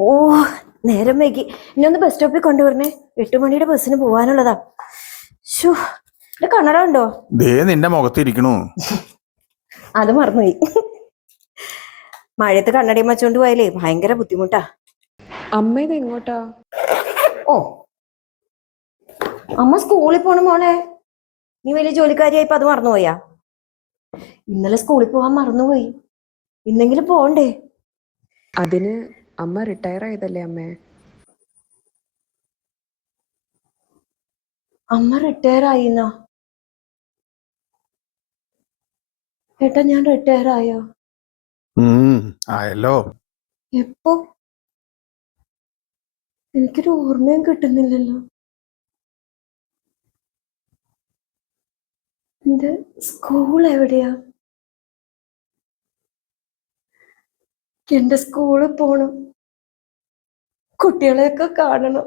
ഓ, നേരം വൈകി. ഇനി ഒന്ന് ബസ് സ്റ്റോപ്പിൽ കൊണ്ടുവരണേ. 8 മണിയുടെ ബസ്സിന് പോവാനുള്ളതാ. ഷോ, എന്റെ കണ്ണട ഉണ്ടോ? ദേ നിന്റെ മുഖത്തിരിക്കണു. അത് മറന്നുപോയി. മഴയത്ത് കണ്ണടയും വച്ചോണ്ട് പോയാലേ ഭയങ്കര ബുദ്ധിമുട്ടാ. അമ്മ ഇത് എങ്ങോട്ടാ? ഓ, അമ്മ സ്കൂളിൽ പോണ മോളെ. നീ വലിയ ജോലിക്കാരിയായിപ്പോ അത് മറന്നുപോയാ? ഇന്നലെ സ്കൂളിൽ പോവാൻ മറന്നുപോയി. ഇന്നെങ്കിലും പോണ്ടേ? അതിന് അമ്മ റിട്ടയർ ആയതല്ലേ അമ്മേ? അമ്മ റിട്ടയർ ആയിന്നാ? ഏട്ടാ, ഞാൻ റിട്ടയർ ആയോ? ആയല്ലോ. എപ്പോ? എനിക്കൊരു ഓർമ്മയും കിട്ടുന്നില്ലല്ലോ. എന്റെ സ്കൂൾ എവിടെയാ? എന്റെ സ്കൂളിൽ പോണം, കുട്ടികളെയൊക്കെ കാണണം.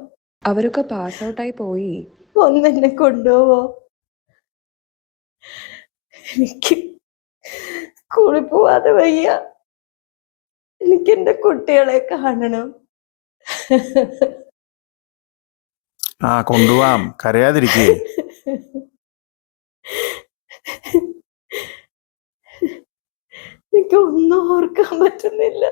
അവരൊക്കെ പാസ് ഔട്ടായി പോയി. ഒന്നെന്നെ കൊണ്ടുപോവോ? എനിക്ക് സ്കൂളിൽ പോവാതെ വയ്യ. എനിക്ക് എന്റെ കുട്ടികളെ കാണണം. കൊണ്ടുപോവാം, കരയാതിരിക്കേ. എനിക്ക് ഒന്നും ഓർക്കാൻ പറ്റുന്നില്ല.